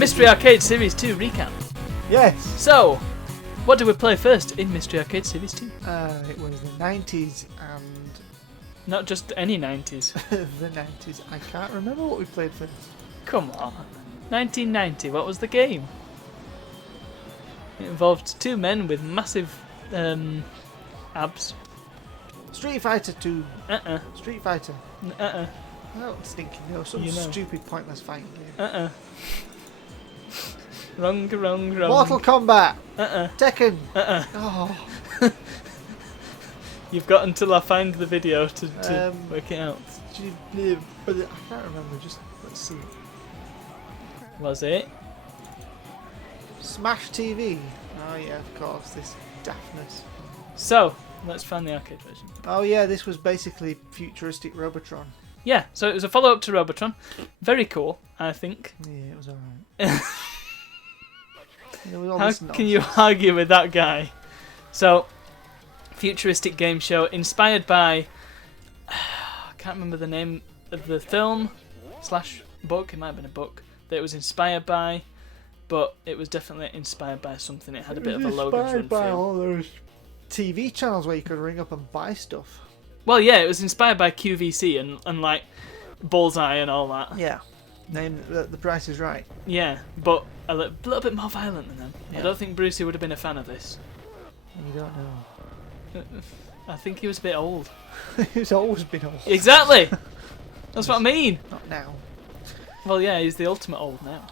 Mystery Arcade Series 2 recap. Yes. So, what did we play first in Mystery Arcade Series 2? It was the 90s and... Not just any 90s. the 90s. I can't remember what we played first. Come on. 1990, what was the game? It involved two men with massive abs. Street Fighter 2. Uh-uh. Street Fighter. Uh-uh. I don't stinking know. Some stupid pointless fighting game. Uh-uh. Wrong. Mortal Kombat. Uh-uh. Tekken. Uh-uh. Oh. You've got until I find the video to work it out. I can't remember. Just let's see. Was it? Smash TV. Oh yeah, of course. This daftness. So, let's find the arcade version. Oh yeah, this was basically futuristic Robotron. Yeah, so it was a follow-up to Robotron. Very cool, I think. Yeah, it was alright. How can you argue with that guy? So, futuristic game show inspired by... I can't remember the name of the film / book. It might have been a book that it was inspired by, but it was definitely inspired by something. It had a bit of a Logan's Run by feel. all those TV channels where you could ring up and buy stuff. Well, yeah, it was inspired by QVC and like Bullseye and all that. Yeah. Name The Price is Right. Yeah, but a little bit more violent than them. Yeah. I don't think Brucey would have been a fan of this. You don't know. I think he was a bit old. He's always been old. Exactly! That's what I mean. Not now. Well, yeah, he's the ultimate old now.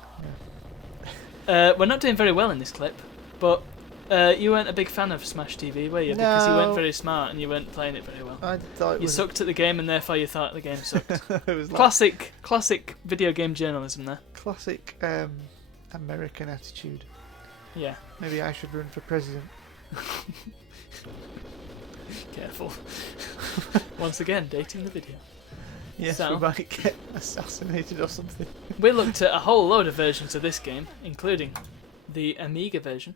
Yeah. We're not doing very well in this clip, but you weren't a big fan of Smash TV, were you? No. Because you weren't very smart and you weren't playing it very well. I thought it You was... sucked at the game and therefore you thought the game sucked. It was like Classic video game journalism there. classic American attitude. Yeah. Maybe I should run for president. Careful. Once again, dating the video. Yes, So- we might get assassinated or something. We looked at a whole load of versions of this game, including the Amiga version.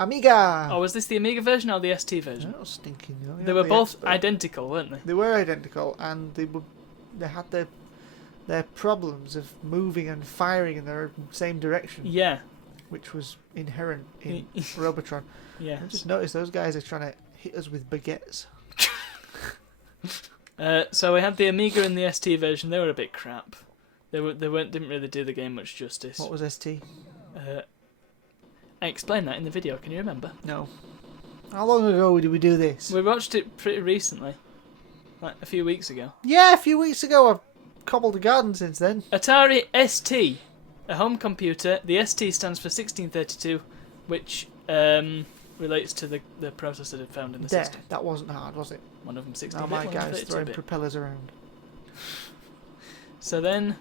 Amiga! Oh, was this the Amiga version or the ST version? Not stinking. You know, They were both identical, weren't they? They were identical, and they had their problems of moving and firing in their same direction, Yeah. which was inherent in Robotron. Yeah. I just noticed those guys are trying to hit us with baguettes. So we had the Amiga and the ST version. They were a bit crap. Didn't really do the game much justice. What was ST? I explained that in the video. Can you remember? No. How long ago did we do this? We watched it pretty recently, like a few weeks ago. Yeah, a few weeks ago. I've cobbled the garden since then. Atari ST, a home computer. The ST stands for 1632, which relates to the processor they found in the system. That wasn't hard, was it? One of them 16-bit, Now my one of them guy's throwing 32-bit. propellers around. So then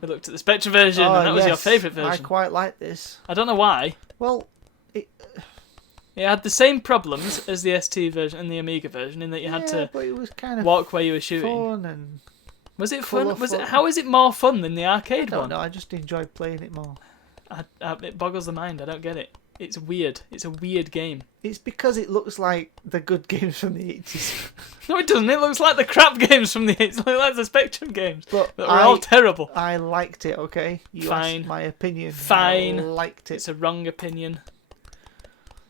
we looked at the Spectrum version, and that was your favourite version. I quite like this. I don't know why. Well, It had the same problems as the ST version and the Amiga version, in that you had to but it was kind of walk where you were shooting. fun and Was it full fun? of Was it? fun. How is it more fun than the arcade I one? don't know. I just enjoyed playing it more. It boggles the mind. I don't get it. It's weird. It's a weird game. It's because it looks like the good games from the 80s. No, it doesn't. It looks like the crap games from the. It looks like the Spectrum games. But That were all terrible. I liked it, okay? You Fine. asked my opinion. Fine. I liked it. It's a wrong opinion.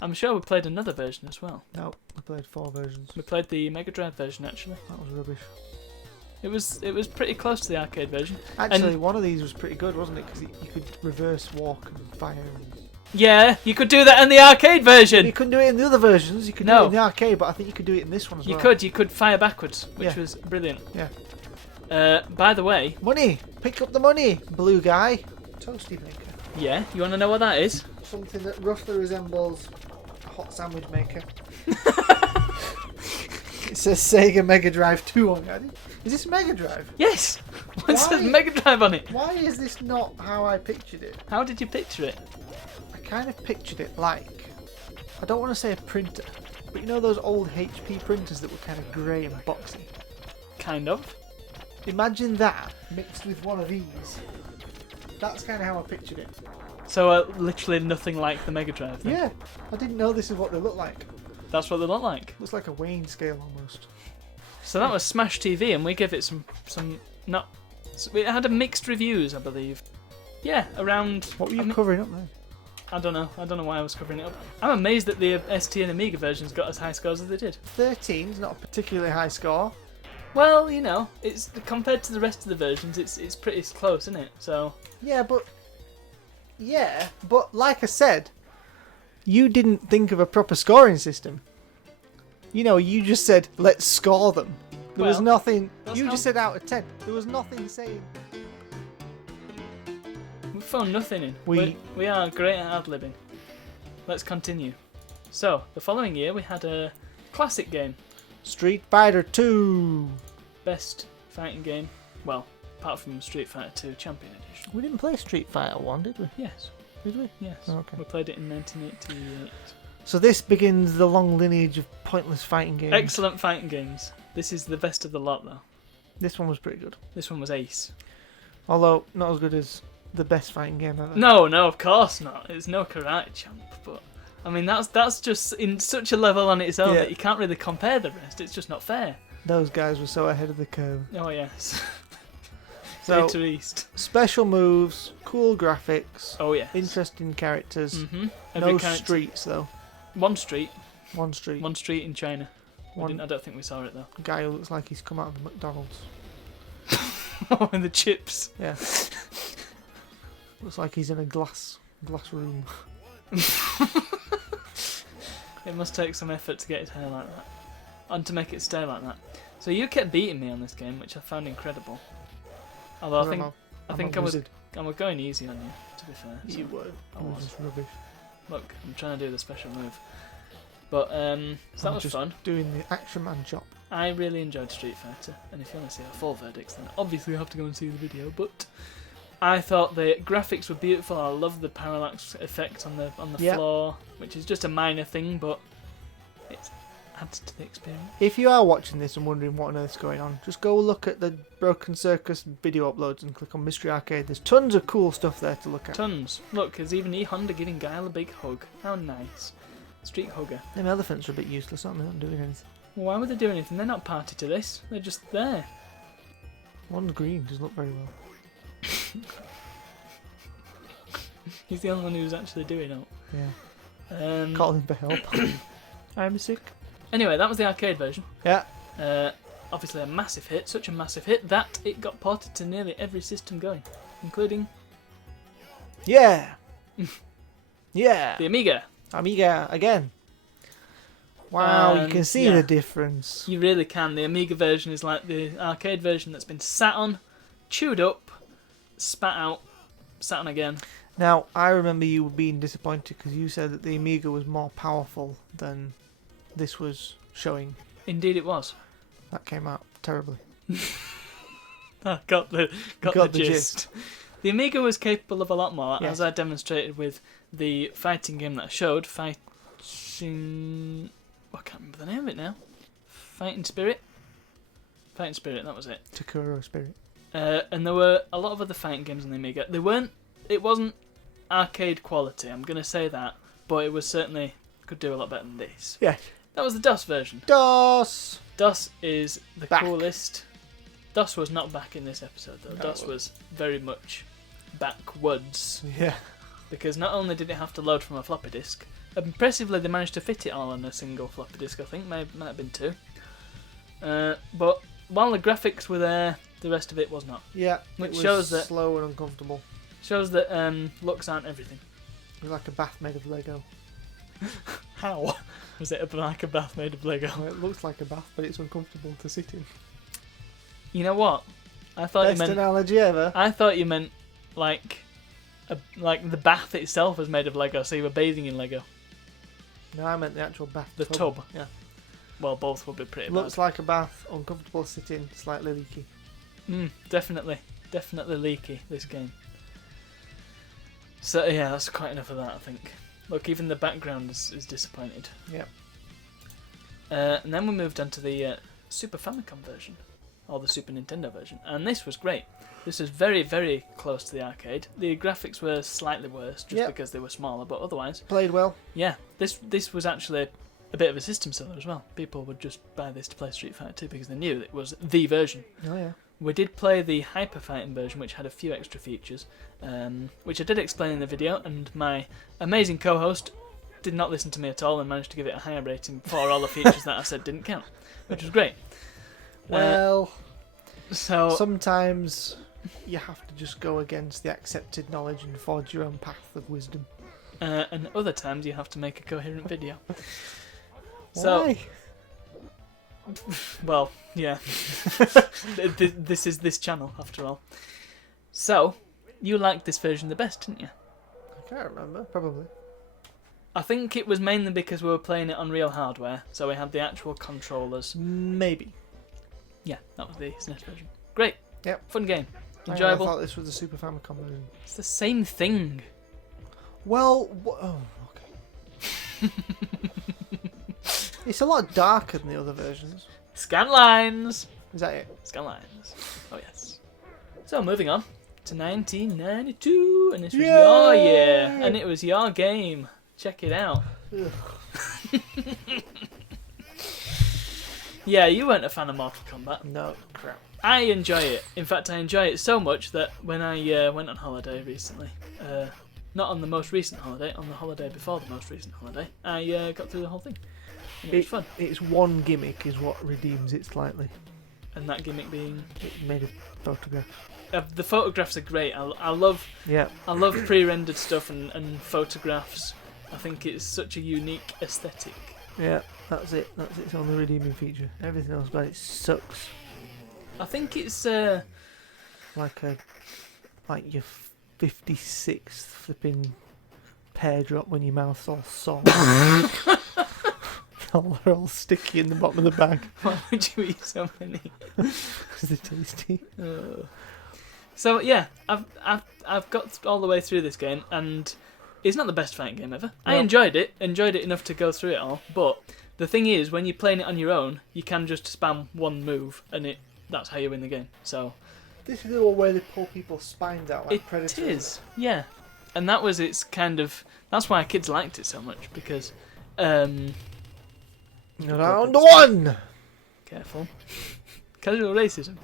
I'm sure we played another version as well. No, we played 4 versions. We played the Mega Drive version actually. That was rubbish. It was pretty close to the arcade version. Actually, one of these was pretty good, wasn't it? Because you could reverse walk and fire. And... Yeah, you could do that in the arcade version. You couldn't do it in the other versions. You could do it in the arcade, but I think you could do it in this one as well. You could fire backwards, which Yeah. was brilliant. Yeah. By the way, Money! Pick up the money, blue guy. Toasty maker. yeah, you want to know what that is? Something that roughly resembles a hot sandwich maker. It says Sega Mega Drive 2 on it. Is this Mega Drive? Yes. It says Why? Mega Drive on it. Why is this not how I pictured it? How did you picture it? I kind of pictured it like, I don't want to say a printer, but you know those old HP printers that were kind of grey and boxy? Kind of. Imagine that mixed with one of these. That's kind of how I pictured it. So literally nothing like the Mega Drive. Then. Yeah, I didn't know this is what they look like. That's what they look like. Looks like a Wayne scale almost. So that was Smash TV, and we gave it some not. It had a mixed reviews, I believe. Yeah, around. What were you covering up there? I don't know. I don't know why I was covering it up. I'm amazed that the ST and Amiga versions got as high scores as they did. 13's not a particularly high score. Well, you know, it's compared to the rest of the versions, it's pretty close, isn't it? So Yeah, but like I said, you didn't think of a proper scoring system. You know, you just said let's score them. There was Well, nothing. You just said out of 10. There was nothing saying. we've thrown nothing in. We are great at ad-libbing. Let's continue. So, the following year we had a classic game. Street Fighter 2. Best fighting game. Well, apart from Street Fighter 2 Champion Edition. We didn't play Street Fighter 1, did we? Yes. Did we? Yes. Oh, okay. We played it in 1988. So this begins the long lineage of pointless fighting games. Excellent fighting games. This is the best of the lot, though. This one was pretty good. This one was ace. Although, not as good as the best fighting game ever. No, of course not. It's no Karate Champ, but I mean that's just in such a level on its own that you can't really compare the rest. It's just not fair. Those guys were so ahead of the curve. Oh yes. So, to East. Special moves, cool graphics, Oh yes. interesting characters. Mm-hmm. No streets though. One street. One street. One street in China. One I don't think we saw it though. guy who looks like he's come out of the McDonald's. Oh, and the chips. Yeah. Looks like he's in a glass room. It must take some effort to get his hair like that, and to make it stay like that. So you kept beating me on this game, which I found incredible. Although I think I was going easy on you. To be fair, so You were. I was. Just rubbish. Look, I'm trying to do the special move. But so that was just fun. Doing the Action Man chop. I really enjoyed Street Fighter, and if you want to see our full verdicts, then obviously you have to go and see the video. But I thought the graphics were beautiful. I love the parallax effect on the floor, which is just a minor thing, but it adds to the experience. If you are watching this and wondering what on earth's going on, just go look at the Broken Circus video uploads and click on Mystery Arcade. There's tons of cool stuff there to look at. Tons. Look, there's even E Honda giving Guile a big hug. How nice. Street hugger. Them elephants are a bit useless, aren't they? They're not doing anything. Well, why would they do anything? They're not party to this. They're just there. One's green, doesn't look very well. He's the only one who's actually doing it. Yeah. Calling for help. I'm sick. Anyway, that was the arcade version. Yeah. Obviously a massive hit, such a massive hit that it got ported to nearly every system going, including Yeah. Yeah. the Amiga. Amiga again. Wow, you And, can see yeah. the difference. You really can. The Amiga version is like the arcade version that's been sat on, chewed up, spat out, sat on again. Now, I remember you being disappointed because you said that the Amiga was more powerful than this was showing. Indeed it was. That came out terribly. I got the gist. The Amiga was capable of a lot more, Yes. as I demonstrated with the fighting game that I showed. I can't remember the name of it now. Fighting Spirit, that was it. Takuro Spirit. And there were a lot of other fighting games on the Amiga. It wasn't arcade quality, I'm going to say that, but it was certainly could do a lot better than this. Yeah. That was the DOS version. DOS! DOS is the Back. coolest. DOS was not back in this episode though. No, DOS it was very much backwards, Yeah. because not only did it have to load from a floppy disk, impressively they managed to fit it all on a single floppy disk, I think, might have been two. But while the graphics were there, the rest of it was not. Yeah. Which it was shows that- slow and uncomfortable. Shows that looks aren't everything. It was like a bath made of Lego. How? Was it like a bath made of Lego? Well, it looks like a bath, but it's uncomfortable to sit in. You know what? I thought Best analogy ever. I thought you meant like the bath itself was made of Lego, so you were bathing in Lego. No, I meant the actual bath. The tub. Yeah. Well, both would be pretty Looks like a bath, uncomfortable sitting, slightly leaky. bad. Definitely leaky, this game. So yeah, that's quite enough of that, I think. Look, even the background is disappointed. Yeah. And then we moved on to the Super Famicom version, or the Super Nintendo version, and this was great. This was very, very close to the arcade. The graphics were slightly worse, just because they were smaller, but otherwise, Played well. yeah, this was actually a bit of a system seller as well. People would just buy this to play Street Fighter 2 because they knew it was the version. Oh yeah. We did play the Hyper Fighting version, which had a few extra features, which I did explain in the video, and my amazing co-host did not listen to me at all and managed to give it a higher rating for all the features that I said didn't count, which was great. Well, so sometimes you have to just go against the accepted knowledge and forge your own path of wisdom. And other times you have to make a coherent video. Why? Well, yeah. This is this channel, after all. So, you liked this version the best, didn't you? I can't remember. Probably. I think it was mainly because we were playing it on real hardware, so we had the actual controllers. Maybe. Yeah, that was the SNES version. Great. Yep. Fun game. I Enjoyable. thought this was the Super Famicom version. It's the same thing. Well, oh, okay. It's a lot darker than the other versions. Scanlines. Is that it? Scanlines. Oh, yes. So, moving on to 1992, and this was Yay! your year, and it was your game. Check it out. Yeah, you weren't a fan of Mortal Kombat. No, crap. I enjoy it. In fact, I enjoy it so much that when I went on holiday recently, not on the most recent holiday, on the holiday before the most recent holiday, I got through the whole thing. And it was fun. It's one gimmick is what redeems it slightly. And that gimmick being... It made a photograph. The photographs are great. I love pre-rendered stuff and photographs. I think it's such a unique aesthetic. Yeah, that's it. That's its only redeeming feature. Everything else about it sucks. I think it's like your 56th flipping pear drop when your mouth's all sore. They're all sticky in the bottom of the bag. Why would you eat so many? Because they're tasty. So yeah, I've got all the way through this game, and it's not the best fighting game ever. No. I enjoyed it enough to go through it all. But the thing is, when you're playing it on your own, you can just spam one move, and that's how you win the game. So this is the one where they pull people's spines out like Predator. It is, yeah. And that was its kind of... That's why kids liked it so much, because... Round one! Careful. Casual racism.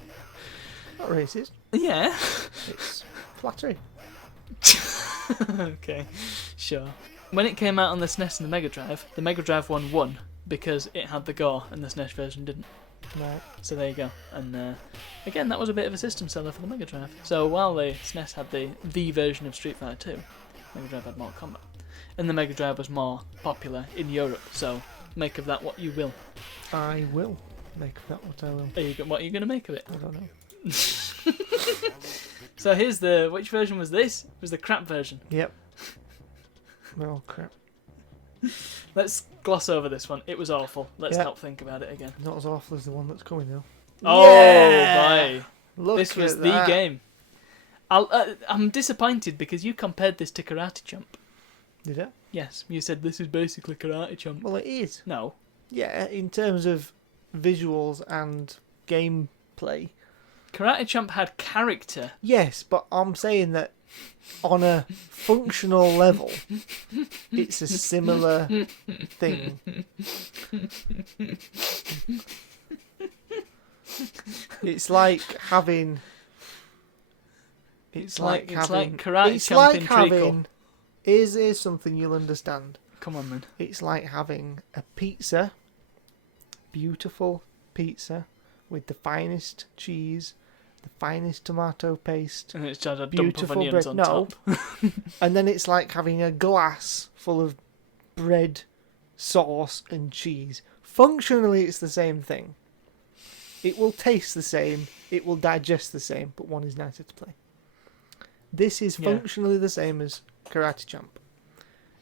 Not racist. Yeah. It's flattery. Okay, sure. When it came out on the SNES and the Mega Drive one won, because it had the gore, and the SNES version didn't. Right. So there you go. And again, that was a bit of a system seller for the Mega Drive. So while the SNES had the version of Street Fighter 2, Mega Drive had Mortal Kombat. And the Mega Drive was more popular in Europe, so make of that what you will. I will make of that what I will. What are you going to make of it? I don't know. So here's which version was this? It was the crap version. Yep. They're all crap. Let's gloss over this one. It was awful. Let's not think about it again. Not as awful as the one that's coming though. Oh, yeah! boy. Look This was at the that. game. I'm disappointed because you compared this to Karate Chomp. Did it? Yes, you said this is basically Karate Chomp. Well, it is. No. Yeah, in terms of visuals and gameplay. Karate Chomp had character. Yes, but I'm saying that on a functional level, it's a similar thing. It's like having. It's like Karate Chomp in treacle. Here's something you'll understand. Come on, man. It's like having a pizza, beautiful pizza, with the finest cheese, the finest tomato paste, And it's just a dump of beautiful onions bread. on No, top. and then it's like having a glass full of bread, sauce, and cheese. Functionally, it's the same thing. It will taste the same, it will digest the same, but one is nicer to play. This is functionally the same as Karate Champ.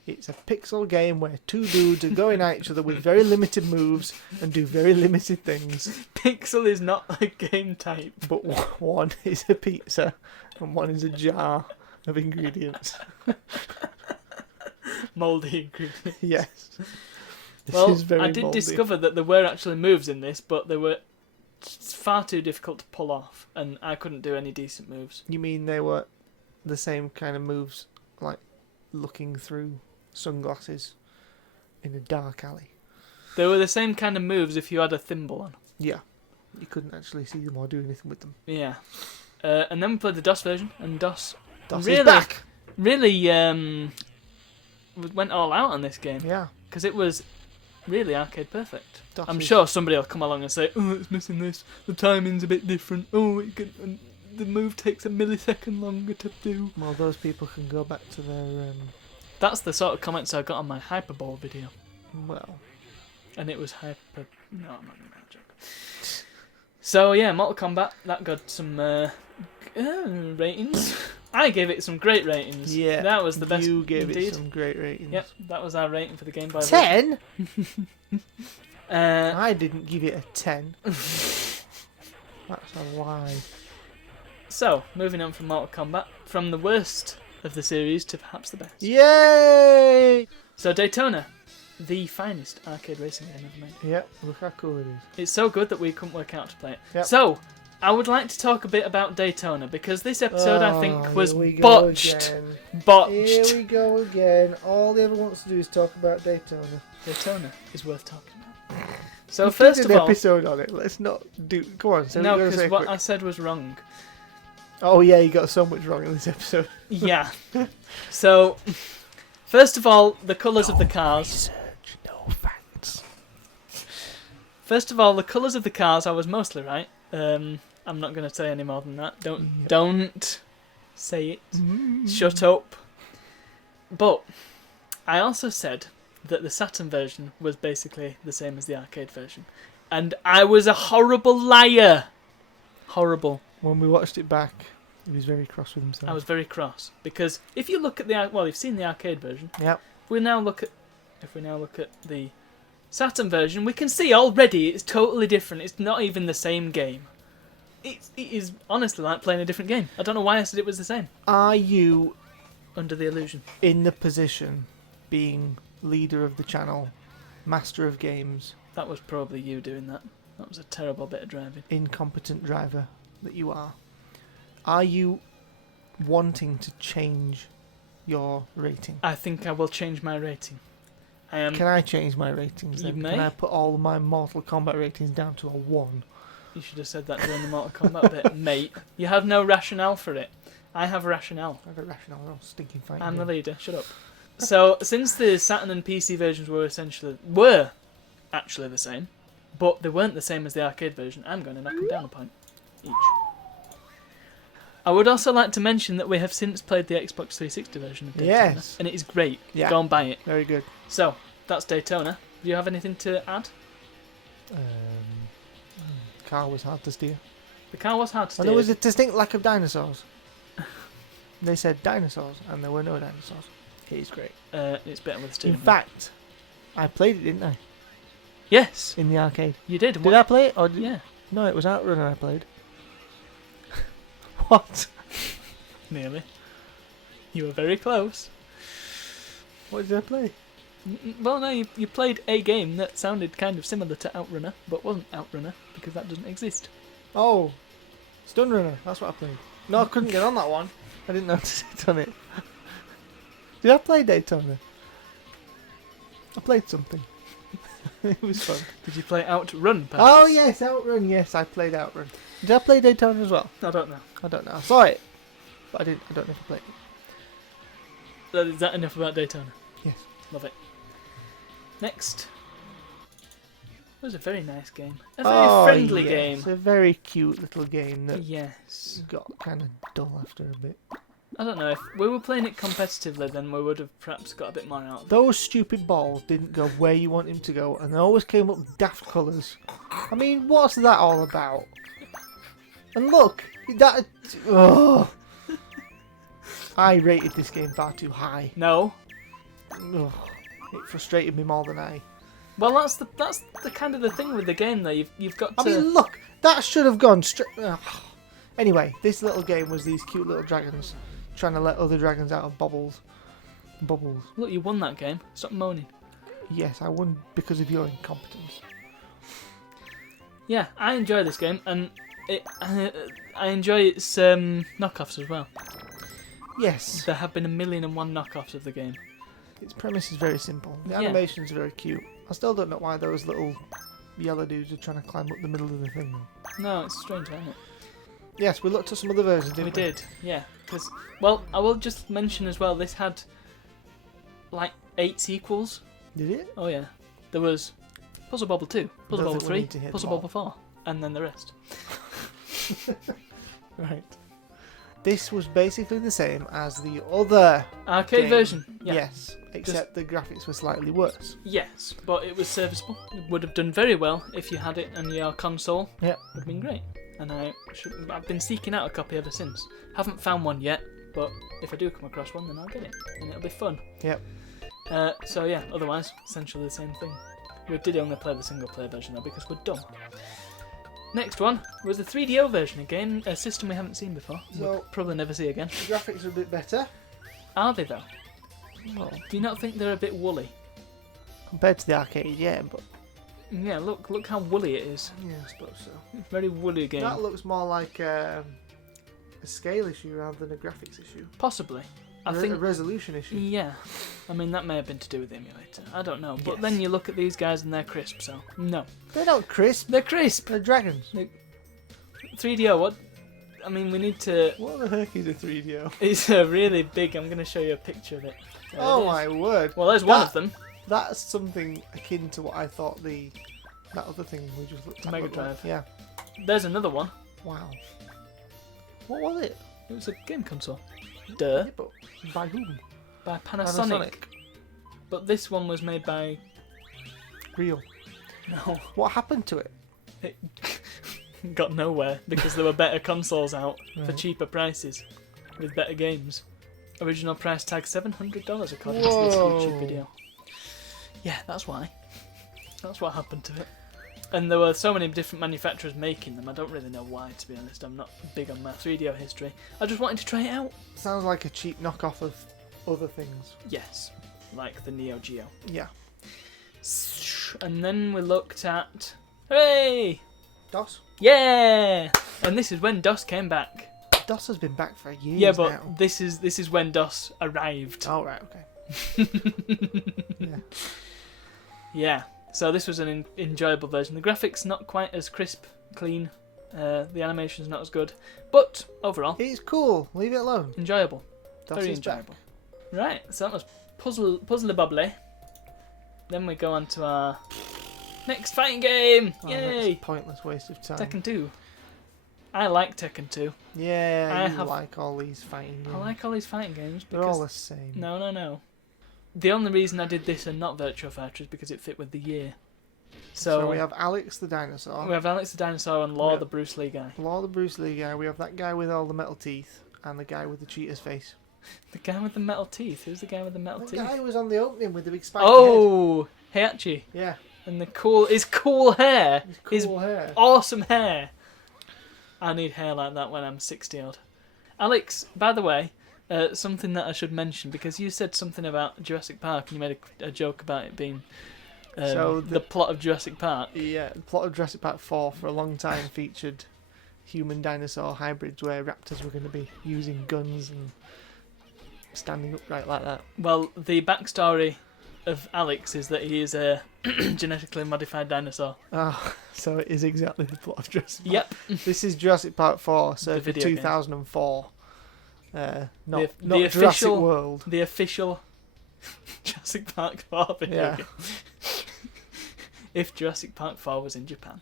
It's a pixel game where two dudes are going at each other with very limited moves and do very limited things. Pixel is not a game type. But one is a pizza and one is a jar of ingredients. Mouldy ingredients. Yes. This Well, is very I did mouldy. discover that there were actually moves in this, but they were far too difficult to pull off, and I couldn't do any decent moves. You mean they were the same kind of moves, like looking through sunglasses in a dark alley? They were the same kind of moves if you had a thimble on. Yeah. You couldn't actually see them or do anything with them. Yeah. And then we played the DOS version, and DOS really, is back. really went all out on this game Yeah. because it was really arcade perfect. DOS I'm is- sure somebody will come along and say, "Oh, it's missing this. The timing's a bit different. Oh, and the move takes a millisecond longer to do." Well, those people can go back to their That's the sort of comments I got on my Hyperball video, well. and it was hyper. No, I'm not gonna make that joke. So yeah, Mortal Kombat that got some ratings. I gave it some great ratings. Yeah, that was the best. You gave indeed. it some great ratings. Yep, that was our rating for the Game Boy. 10? Uh, I didn't give it a 10. That's a lie. so moving on from Mortal Kombat, from the worst of the series to perhaps the best. Yay! So Daytona, the finest arcade racing game ever made. Yep, look how cool it is. It's so good that we couldn't work out to play it. Yep. So, I would like to talk a bit about Daytona because this episode I think was here we go botched. again. Botched. Here we go again. All he ever wants to do is talk about Daytona. Daytona is worth talking about. So We first did of an all, episode on it. Let's not do. Go on. So no, we're gonna because say what quick. I said was wrong. Oh yeah, you got so much wrong in this episode. Yeah. So, first of all, the colours of the cars. Research, no facts. First of all, the colours of the cars, I was mostly right. I'm not going to say any more than that. Don't say it. Shut up. But I also said that the Saturn version was basically the same as the arcade version. And I was a horrible liar. Horrible. When we watched it back, he was very cross with himself. I was very cross. Because if you look at you've seen the arcade version. Yep. If we now look at the Saturn version, we can see already it's totally different. It's not even the same game. It is honestly like playing a different game. I don't know why I said it was the same. Are you Under the illusion. in the position, being leader of the channel, master of games, That was probably you doing that. That was a terrible bit of driving. incompetent driver that you are you wanting to change your rating? I think I will change my rating. I am. Can I change my ratings You then? may. Can I put all my Mortal Kombat ratings down to a 1? You should have said that during the Mortal Kombat bit, mate. You have no rationale for it. I have rationale. I have a rationale, no stinking fight. I'm the leader. Shut up. So, since the Saturn and PC versions were actually the same, but they weren't the same as the arcade version, I'm going to knock them down a point each. I would also like to mention that we have since played the Xbox 360 version of Daytona, Yes. and it is great. Yeah. Go and buy it. Very good. So, that's Daytona. Do you have anything to add? Car was hard to steer. The car was hard to steer. And there was a distinct lack of dinosaurs. They said dinosaurs, and there were no dinosaurs. It is great. It's better with steering. In fact, I played it, didn't I? Yes, In the arcade. you did. Did I play it? Or did... Yeah, No, it was Outrunner I played. What? nearly. You were very close. What did I play? Well, no, you played a game that sounded kind of similar to Outrunner, but wasn't Outrunner because that doesn't exist. Oh, Stunrunner. That's what I played. No, I couldn't get on that one. I didn't know how to sit on it. Did I play Daytona? I played something. It was fun. Did you play Outrun? Perhaps? Oh yes, Outrun. Yes, I played Outrun. Did I play Daytona as well? I don't know. I don't know. I saw it, but I didn't. I don't know if I played it. Is that enough about Daytona? Yes. Love it. Next. It was a very nice game. A very friendly yes, game. a very cute little game that Yes. got kind of dull after a bit. I don't know, if we were playing it competitively, then we would have perhaps got a bit more out of it. Those stupid balls didn't go where you want him to go, and they always came up with daft colours. I mean, what's that all about? And look, that. Oh, I rated this game far too high. No. Ugh, it frustrated me more than I. Well, that's the kind of the thing with the game, though. You've got to. I mean, look, that should have gone straight. Anyway, this little game was these cute little dragons trying to let other dragons out of bubbles. Look, you won that game. Stop moaning. Yes, I won because of your incompetence. Yeah, I enjoy this game, and I enjoy its knockoffs as well. Yes, There have been 1,000,001 knockoffs of the game. its premise is very simple. The Yeah. animations are very cute. I still don't know why those little yellow dudes are trying to climb up the middle of the thing. No, it's strange, isn't it? Yes, we looked at some other versions, didn't We we? did, yeah. Because, well, I will just mention as well, this had like 8 sequels. Did it? Oh yeah, there was Puzzle Bobble 2, Puzzle Don't Bobble think we 3, need to hit Puzzle them all. Bobble 4, and then the rest. Right. This was basically the same as the other Arcade game. version, yeah. Yes, except the graphics were slightly worse. Yes, but it was serviceable. It would have done very well if you had it on your console. Yep. Would have been great. And I've been seeking out a copy ever since. Haven't found one yet, but if I do come across one, then I'll get it, and it'll be fun. Yep. So yeah, otherwise, essentially the same thing. We did only play the single player version though because we're dumb. Next one was the 3DO version again, a system we haven't seen before. We'll So- probably never see again. The graphics are a bit better. Are they though? Well, Do you not think they're a bit woolly? compared to the arcade, yeah, but Yeah, look how woolly it is. yeah, I suppose so. Very woolly game. That looks more like a scale issue rather than a graphics issue. Possibly. I A think. resolution issue. Yeah. I mean, that may have been to do with the emulator. I don't know. But Yes. then you look at these guys and they're crisp, so no. They're not crisp. They're crisp! They're dragons. 3DO, what? I mean, we need to. What the heck is a 3DO? It's really big. I'm going to show you a picture of it. There it Oh is. my word! Well, there's one That- of them. That's something akin to what I thought that other thing we just looked at Mega looked like. Drive. Yeah. There's another one. Wow. What was it? It was a game console. Duh. Yeah, but by whom? By Panasonic. But this one was made by. Real. No. What happened to it? It got nowhere because there were better consoles out for Right. cheaper prices with better games. Original price tag $700 according Whoa. to this YouTube video. Yeah, that's why. That's what happened to it. And there were so many different manufacturers making them. I don't really know why, to be honest. I'm not big on my 3DO history. I just wanted to try it out. Sounds like a cheap knockoff of other things. Yes, like the Neo Geo. Yeah. And then we looked at. Hooray! DOS? Yeah! And this is when DOS came back. DOS has been back for years Yeah, but now. this is when DOS arrived. Oh, right, okay. Yeah. Yeah. So this was an enjoyable version. The graphics not quite as crisp, clean. The animation's not as good, but overall It's cool. Leave it alone. enjoyable. DOS Very is back. enjoyable. Right. So that was Puzzle Bobbly. Then we go on to our next fighting game. Oh, Yay! that's a pointless waste of time. Tekken 2. I like Tekken 2. Yeah, I you have- like all these fighting games. I like all these fighting games They're because all the same. no. The only reason I did this and not Virtua Fighter is because it fit with the year. So we have Alex the dinosaur. we have Alex the Dinosaur and Law Yeah. the Bruce Lee guy. Law the Bruce Lee guy. We have that guy with all the metal teeth. And the guy with the cheetah's face. The guy with the metal teeth. Who's the guy with the metal The teeth? guy who was on the opening with the big spiked head. Oh, Heihachi. Yeah. And his cool hair. His cool hair. Awesome hair. I need hair like that when I'm 60 odd. Alex, by the way, something that I should mention, because you said something about Jurassic Park and you made a joke about it being So the plot of Jurassic Park. Yeah, the plot of Jurassic Park 4 for a long time featured human dinosaur hybrids where raptors were going to be using guns and standing upright like that. Well, the backstory of Alex is that he is a genetically modified dinosaur. Oh, so it is exactly the plot of Jurassic Park. Yep. This is Jurassic Park 4, so video game. 2004. Not The Jurassic official- World. The official Jurassic Park 4 video Yeah. game. If Jurassic Park 4 was in Japan.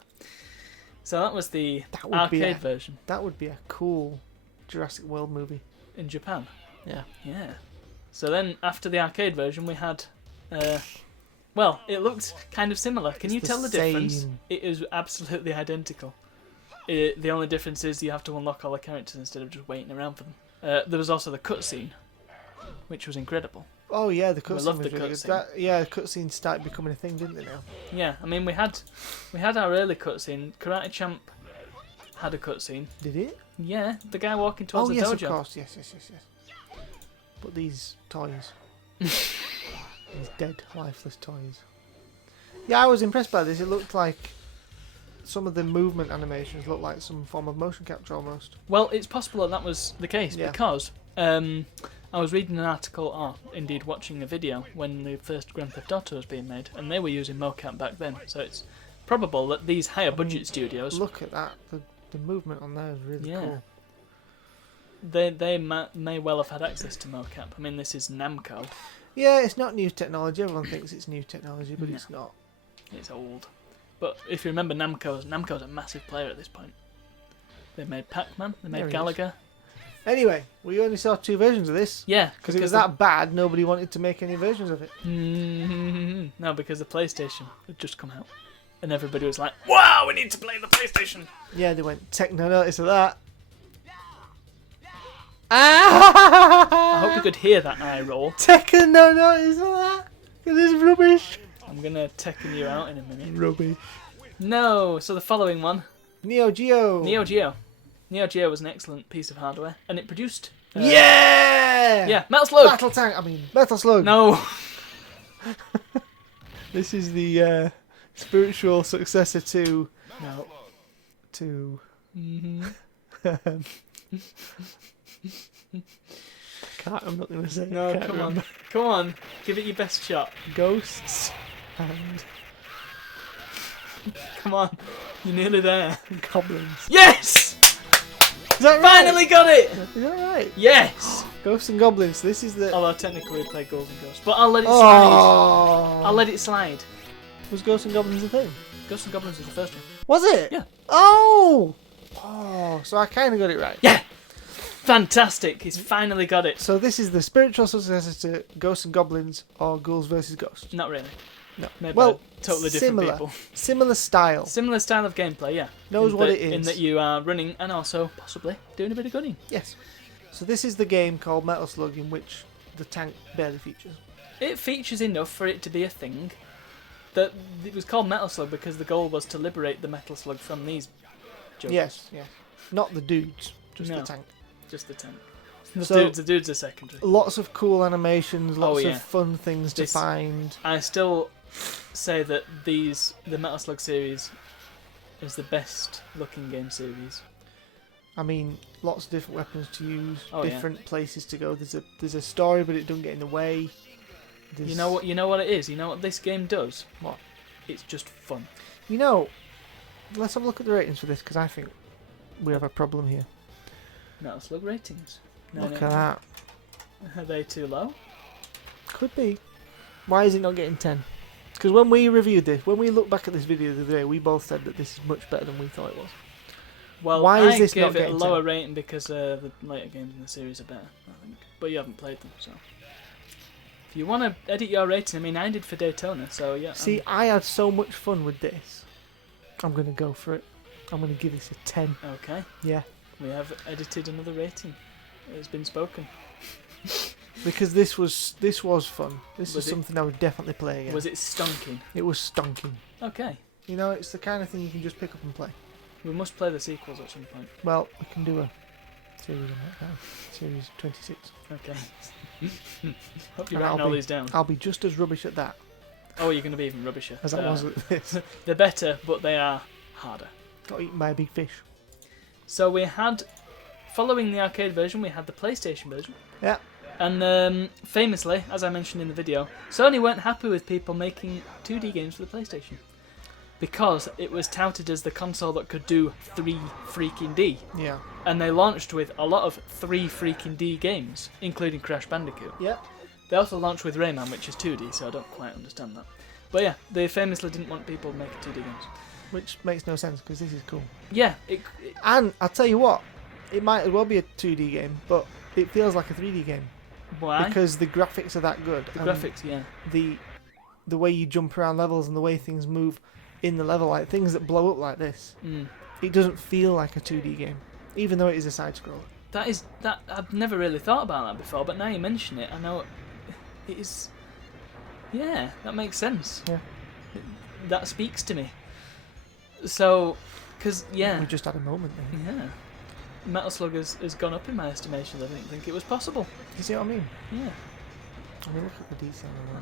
So that was the That would be arcade a, version that would be a cool Jurassic World movie. in Japan. Yeah. Yeah. So then after the arcade version we had well, it looked kind of similar. Can It's you the tell the difference? same. It is absolutely identical. The only difference is you have to unlock all the characters instead of just waiting around for them. There was also the cutscene, which was incredible. Oh yeah, the We cutscene love was the really good. cutscene. Yeah, cutscenes started becoming a thing, didn't they now? Yeah, I mean we had our early cutscene. Karate Champ had a cutscene. Did it? Yeah, the guy walking towards Oh the yes, dojo. of course. Yes. But these toys. These dead, lifeless toys. Yeah, I was impressed by this. It looked like some of the movement animations looked like some form of motion capture almost. Well, it's possible that was the case Yeah. because I was reading an article, or indeed watching a video when the first Grand Theft Auto was being made, and they were using mocap back then. So it's probable that these higher budget studios, Look at that. The movement on there is really Yeah. cool. they may well have had access to mocap. I mean, this is Namco. Yeah, it's not new technology. Everyone thinks it's new technology, but No. it's not. It's old. But if you remember, Namco's a massive player at this point. They made Pac-Man. They There made he is. Galaga. Anyway, we only saw 2 versions of this. Yeah, Because it was that bad, nobody wanted to make any versions of it. No, because the PlayStation had just come out, and everybody was like, "Wow, we need to play the PlayStation." Yeah, they went, take no notice of that. I hope you could hear that eye roll. Taking no notice of that. Because it's rubbish. I'm gonna Tekken you out in a minute. Rubbish. No, so the following one, Neo Geo. Neo Geo. Neo Geo was an excellent piece of hardware, and it produced. Yeah! Yeah, Metal Slug. Metal Tank, Metal Slug. No. This is the spiritual successor to... No. To... Mm-hmm. I'm not going to say it. No, Can't come remember. on, come on, give it your best shot. Ghosts and Come on, you're nearly there. goblins. Yes! Is that right? Finally got it! Is that right? Yes! Ghosts and goblins. This is the... Although technically we play Golden Ghost, but I'll let it slide. Oh! I'll let it slide. Was Ghosts and Goblins a thing? Ghosts and Goblins was the first one. Was it? Yeah. Oh! Oh, so I kind of got it right. Yeah! Fantastic! He's finally got it. So this is the spiritual successor to Ghosts and Goblins or Ghouls versus Ghosts. Not really. No. Made Well, by totally different similar. people. Similar style. Similar style of gameplay, yeah. Knows what it is. In that you are running and also possibly doing a bit of gunning. Yes. So this is the game called Metal Slug in which the tank barely features. It features enough for it to be a thing. That it was called Metal Slug because the goal was to liberate the Metal Slug from these jokers. Yes, yes. Not the dudes, just No. the tank. Just the tank. The So- dudes are secondary. Lots of cool animations, lots yeah. of fun things to This- find. I still say that the Metal Slug series is the best looking game series. I mean, lots of different weapons to use, Oh, yeah. different places to go. There's a story, but it doesn't get in the way. You know what it is? You know what this game does? What? It's just fun. You know, let's have a look at the ratings for this because I think we have a problem here. Metal Slug ratings. Look at that. Are they too low? Could be. Why is it not getting 10? Because when we reviewed this, when we looked back at this video the other day, we both said that this is much better than we thought it was. Well, Why is I this gave not it a getting lower 10? rating because the later games in the series are better, I think. But you haven't played them, so. If you want to edit your rating, I mean, I did for Daytona, so yeah. See, I had so much fun with this. I'm going to go for it. I'm going to give this a 10. Okay, Yeah. we have edited another rating. It's been spoken. Because this was fun. This Was is it- something I would definitely play again. Was it stonking? It was stonking. Okay, You know, it's the kind of thing you can just pick up and play. we must play the sequels at some point. Well, we can do a series on that now. Series 26. Okay. Hope you're And writing I'll all be- these down. I'll be just as rubbish at that Oh, you're going to be even rubbisher. as I was at this. They're better, but they are harder. Got eaten by a big fish. So we had, following the arcade version, we had the PlayStation version. Yeah. And famously, as I mentioned in the video, Sony weren't happy with people making 2D games for the PlayStation. Because it was touted as the console that could do 3 freaking D. Yeah. And they launched with a lot of 3 freaking D games, including Crash Bandicoot. Yeah. They also launched with Rayman, which is 2D, so I don't quite understand that. But yeah, they famously didn't want people making 2D games. Which makes no sense because this is cool. Yeah, And I'll tell you what, it might as well be a 2D game, but it feels like a 3D game why? because the graphics are that good. The and graphics, yeah. the way you jump around levels and the way things move in the level, like things that blow up like this, it doesn't feel like a 2D game, even though it is a side scroller. That I've never really thought about that before, but now you mention it, I know it is. Yeah, that makes sense. Yeah. That speaks to me. So, because yeah, We just had a moment there. yeah, Metal Slug has gone up in my estimation. I didn't think it was possible. You see what I mean? Yeah. I mean, look at the detail on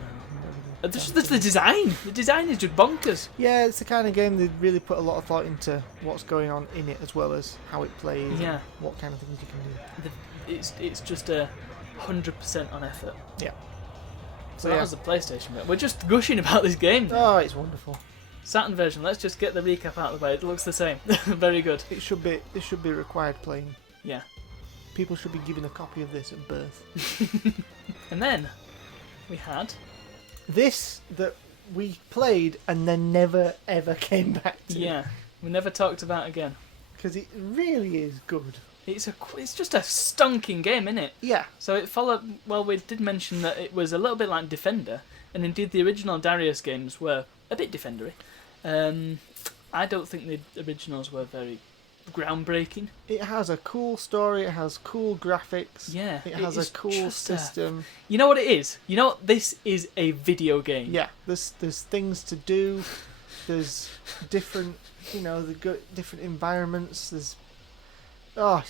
that. Just the design. The design is just bonkers. Yeah, it's the kind of game that really put a lot of thought into what's going on in it as well as how it plays. and Yeah. what kind of things you can do. It's just 100% on effort. Yeah. So that was the PlayStation bit. We're just gushing about this game. Oh, it's wonderful. Saturn version. Let's just get the recap out of the way. It looks the same. Very good. It should be required playing. Yeah. People should be given a copy of this at birth. And then we had this that we played and then never ever came back to. Yeah, we never talked about again. Because it really is good. It's just a stonking game, isn't it? Yeah. So it followed. Well, we did mention that it was a little bit like Defender, and indeed the original Darius games were a bit Defendery. I don't think the originals were very groundbreaking. It has a cool story. It has cool graphics. Yeah, It has a cool system. You know what it is? You know what? This is a video game. Yeah. There's things to do. There's different, different environments. It's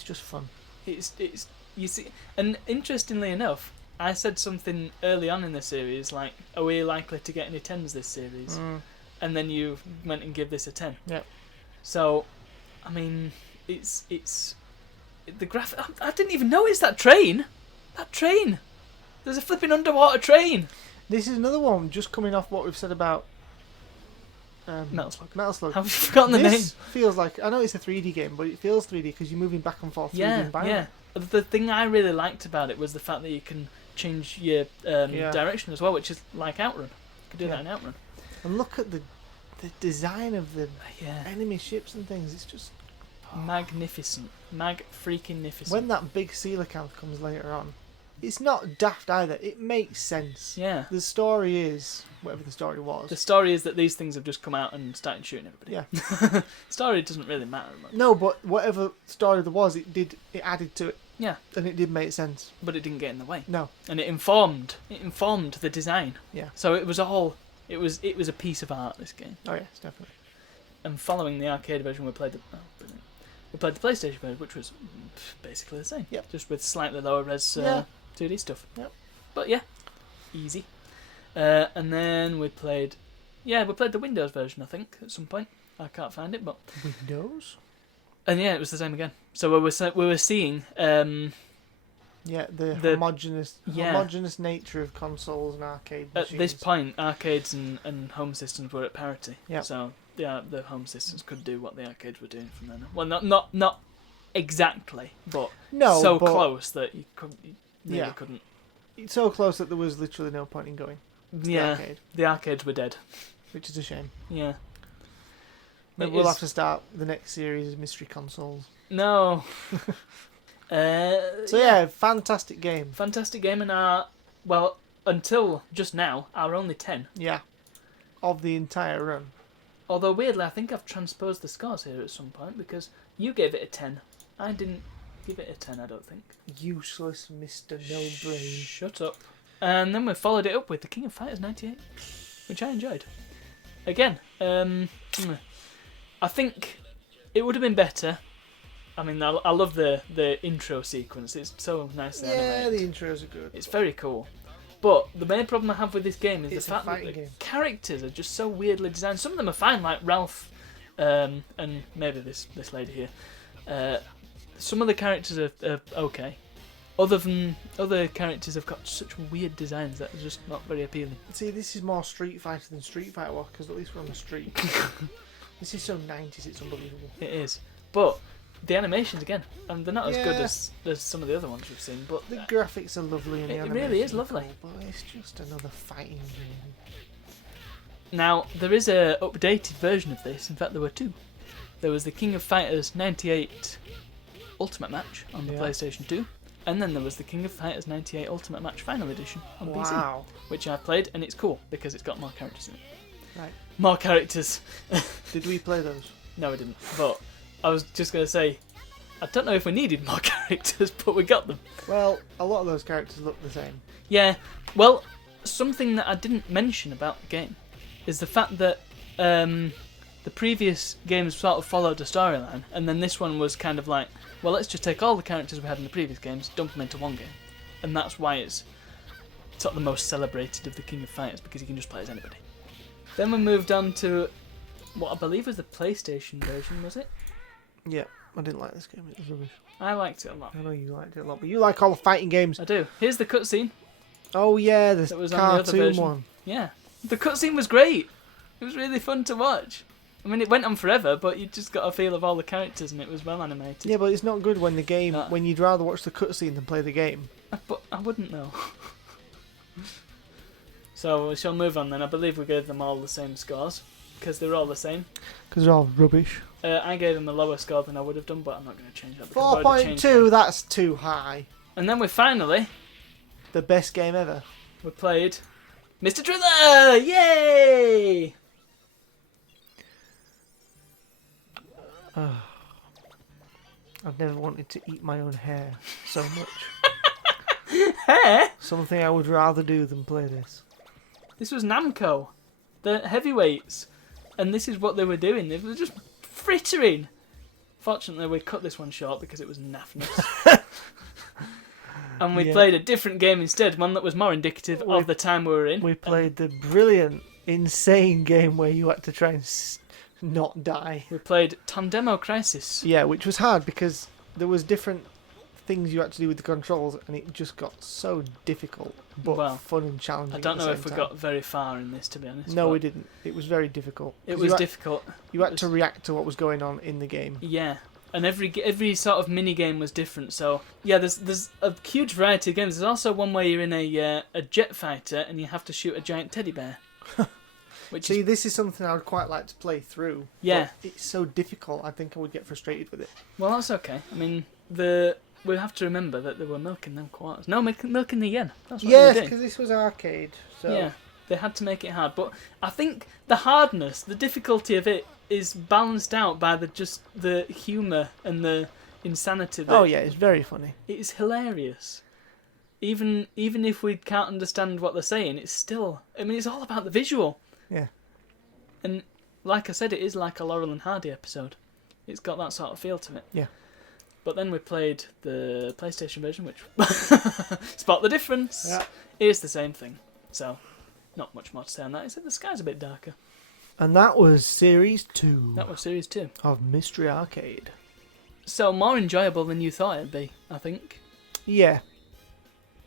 just fun. It's you see, and interestingly enough, I said something early on in the series like, "Are we likely to get any 10s this series?" And then you went and give this a 10. Yeah. So, I mean, it's the graphic. I didn't even notice that train. That train. There's a flipping underwater train. This is another one just coming off what we've said about Metal Slug. Metal Slug. I've forgotten the name. This feels like, I know it's a 3D game, but it feels 3D because you're moving back and forth through the environment. Yeah. The thing I really liked about it was the fact that you can change your direction as well, which is like Outrun. You can do that in Outrun. And look at the design of the Yeah. enemy ships and things. It's just Magnificent. Mag-freaking-nificent. when that big coelacanth comes later on, it's not daft either. It makes sense. Yeah. The story is whatever the story was. The story is that these things have just come out and started shooting everybody. Yeah. Story doesn't really matter much. No, but whatever story there was, it added to it. Yeah. And it did make sense. But it didn't get in the way. No. And it informed the design. Yeah. So it was a piece of art, this game. Oh yes, definitely. And following the arcade version, we played the PlayStation version, which was basically the same. Yep. Just with slightly lower res 2D stuff. Yep. But yeah, easy. And then we played the Windows version, I think, at some point. I can't find it, but Windows. And yeah, it was the same again. So we were seeing the homogeneous nature of consoles and arcade machines. At this point, arcades and home systems were at parity. Yep. So the home systems could do what the arcades were doing from then on. Well, not exactly, but close that you couldn't. It's so close that there was literally no point in going. The arcades were dead. Which is a shame. Yeah. Maybe we'll have to start the next series of mystery consoles. No. Fantastic game. Fantastic game, and until just now, our only 10. Yeah. Of the entire run. Although weirdly, I think I've transposed the scores here at some point because you gave it a 10. I didn't give it a 10, I don't think. Useless Mr. No Brain. Shut up. And then we followed it up with the King of Fighters 98, which I enjoyed. Again, I think it would have been better. I mean, I love the intro sequence. It's so nicely animated. Yeah, the intros are good. It's very cool. But the main problem I have with this game is It's the fact a that fighting the game. characters are just so weirdly designed. Some of them are fine, like Ralph, and maybe this lady here. Some of the characters are okay. Other characters have got such weird designs that are just not very appealing. See, this is more Street Fighter than Street Fighter was, because at least we're on the street. This is so 90s, it's unbelievable. It is. But the animations, again, and they're not as good as some of the other ones we've seen. But the graphics are lovely and the it really is animations are lovely. cool, but it's just another fighting game. Now, there is a updated version of this. In fact, there were two. There was the King of Fighters 98 Ultimate Match on the PlayStation 2. And then there was the King of Fighters 98 Ultimate Match Final Edition on PC. Which I've played, and it's cool, because it's got more characters in it. Right. More characters. Did we play those? No, we didn't. But I was just going to say, I don't know if we needed more characters, but we got them. Well, a lot of those characters look the same. Yeah. Well, something that I didn't mention about the game is the fact that the previous games sort of followed a storyline, and then this one was kind of like, well, let's just take all the characters we had in the previous games, dump them into one game. And that's why it's sort of the most celebrated of the King of Fighters, because you can just play as anybody. Then we moved on to what I believe was the PlayStation version, was it? Yeah, I didn't like this game, it was rubbish. I liked it a lot. I know you liked it a lot, but you like all the fighting games. I do. Here's the cutscene. Oh yeah, the That was on the other cartoon version. one. Yeah. The cutscene was great. It was really fun to watch. I mean, it went on forever, but you just got a feel of all the characters, and it was well animated. Yeah, but it's not good when the game when you'd rather watch the cutscene than play the game. But I wouldn't know. So we shall move on then. I believe we gave them all the same scores because they were all the same. Because they're all rubbish. I gave them a lower score than I would have done, but I'm not going to change that. 4.2. That's too high. And then we finally The best game ever. we played Mr. Driller. Yay! I've never wanted to eat my own hair so much. Hair? Something I would rather do than play this. This was Namco, the heavyweights, and this is what they were doing. They were just frittering. Fortunately, we cut this one short because it was naffness. And we played a different game instead, one that was more indicative of the time we were in. We played the brilliant, insane game where you had to try and not die. We played Tandemo Crisis. Yeah, which was hard because there was different things you had to do with the controls, and it just got so difficult, but fun and challenging. I don't know if we got very far in this, to be honest. No, we didn't. It was very difficult. It was difficult. You had to react to what was going on in the game. Yeah, and every sort of mini game was different. So yeah, there's a huge variety of games. There's also one where you're in a jet fighter and you have to shoot a giant teddy bear. See, this is something I would quite like to play through. Yeah, but it's so difficult. I think I would get frustrated with it. Well, that's okay. I mean, we have to remember that they were milking them quarters. No, milking the yen. That's what they were doing. Yes, because this was arcade. So. Yeah, they had to make it hard. But I think the hardness, the difficulty of it, is balanced out by the humour and the insanity. Oh yeah, it's very funny. It is hilarious. Even if we can't understand what they're saying, it's still. I mean, it's all about the visual. Yeah. And like I said, it is like a Laurel and Hardy episode. It's got that sort of feel to it. Yeah. But then we played the PlayStation version, which spot the difference. Yeah. It is the same thing. So, not much more to say on that, except the sky's a bit darker. And that was Series 2. That was Series 2. Of Mystery Arcade. So, more enjoyable than you thought it'd be, I think. Yeah.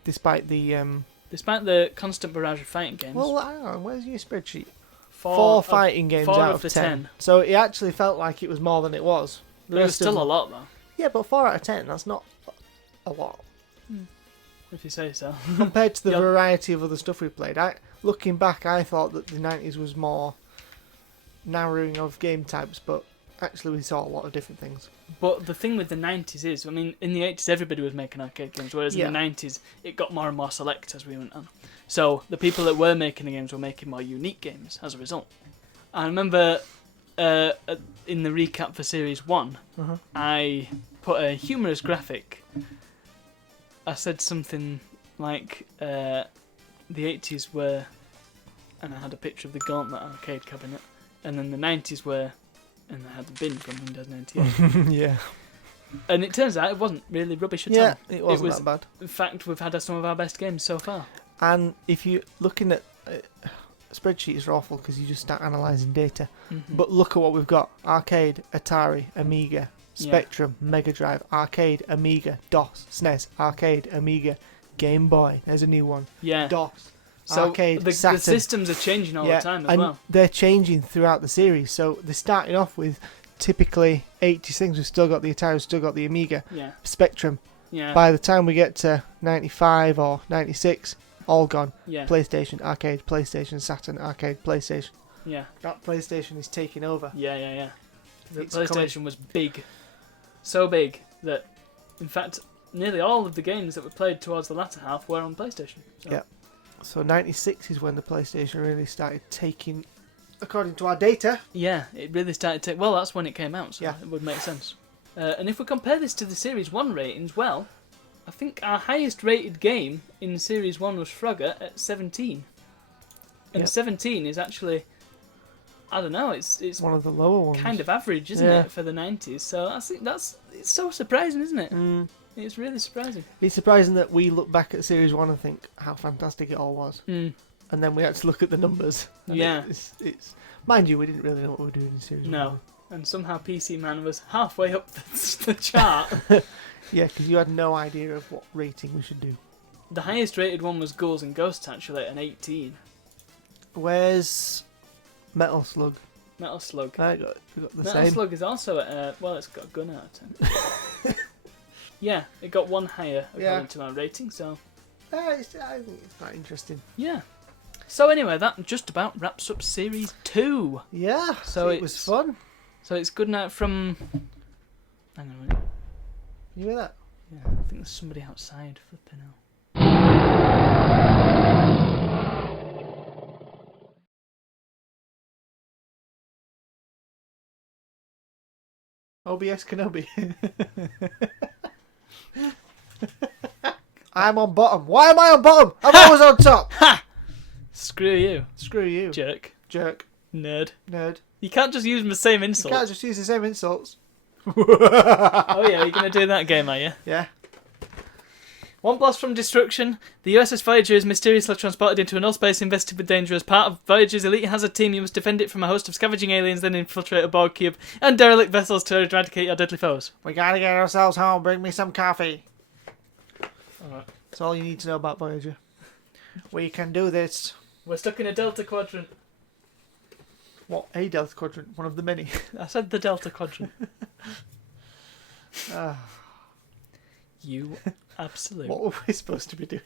Despite the constant barrage of fighting games. Well, hang on, where's your spreadsheet? 4 fighting games out of 10. So it actually felt like it was more than it was. But it was still a lot, though. Yeah, but 4 out of 10, that's not a lot. If you say so. Compared to the variety of other stuff we played. Looking back, I thought that the 90s was more narrowing of game types, but actually we saw a lot of different things. But the thing with the 90s is, I mean, in the 80s everybody was making arcade games, whereas in the 90s it got more and more select as we went on. So the people that were making the games were making more unique games as a result. I remember in the recap for Series 1, I put a humorous graphic. I said something like the 80s were, and I had a picture of the Gauntlet arcade cabinet, and then the 90s were, and I had the bin from Windows 98. Yeah. And it turns out it wasn't really rubbish at all. Yeah, it wasn't that bad. In fact, we've had some of our best games so far. And if you're looking at... spreadsheets are awful because you just start analysing data. But look at what we've got. Arcade, Atari, Amiga, Spectrum, Mega Drive, Arcade, Amiga, DOS, SNES, Arcade, Amiga, Game Boy. There's a new one. Yeah. DOS, so Arcade, the Saturn. systems are changing all the time as well. They're changing throughout the series. So they're starting off with typically 80 things. We've still got the Atari, we've still got the Amiga, Spectrum. Yeah. By the time we get to 95 or 96... all gone. Yeah. PlayStation, Arcade, PlayStation, Saturn, Arcade, PlayStation. Yeah. That PlayStation is taking over. Yeah. The It's PlayStation coming. was big. So big that, in fact, nearly all of the games that were played towards the latter half were on PlayStation. So. Yeah. So 96 is when the PlayStation really started taking, according to our data. Yeah, it really started to... Well, that's when it came out, so it would make sense. And if we compare this to the Series 1 ratings, well... I think our highest rated game in Series 1 was Frogger at 17. And 17 is actually, I don't know, it's one of the lower ones. Kind of average, isn't it, for the 90s? So I think it's so surprising, isn't it? It's really surprising. It's surprising that we look back at Series 1 and think how fantastic it all was. And then we actually look at the numbers. Yeah. It's mind you, we didn't really know what we were doing in Series 1. No. And somehow PC Man was halfway up the chart. Yeah, because you had no idea of what rating we should do. The highest rated one was Ghouls and Ghosts, actually, at an 18. Where's Metal Slug. Metal Slug. I got the Metal same. Slug is also well, it's got a gun out of it. Yeah, it got one higher according to our rating, so I think it's quite interesting. yeah. So anyway, that just about wraps up Series 2. Yeah, So it was fun. So it's good night from... Hang on a minute. You hear that? Yeah, I think there's somebody outside flipping out. OBS Kenobi. I'm on bottom. Why am I on bottom? I'm always on top. Ha! Screw you. Screw you. Jerk. Jerk. Nerd. Nerd. You can't just use the same You insult. can't just use the same insults. Oh yeah, you're going to do that game, are you? Yeah. One blast from destruction, the USS Voyager is mysteriously transported into a null space invested with danger. As part of Voyager's elite hazard team, you must defend it from a host of scavenging aliens, then infiltrate a Borg cube and derelict vessels to eradicate your deadly foes. We gotta get ourselves home. Bring me some coffee. Alright. That's all you need to know about Voyager. We can do this. We're stuck in a Delta Quadrant. What? A Delta Quadrant. One of the many. I said the Delta Quadrant. Ah. You absolute. What were we supposed to be doing?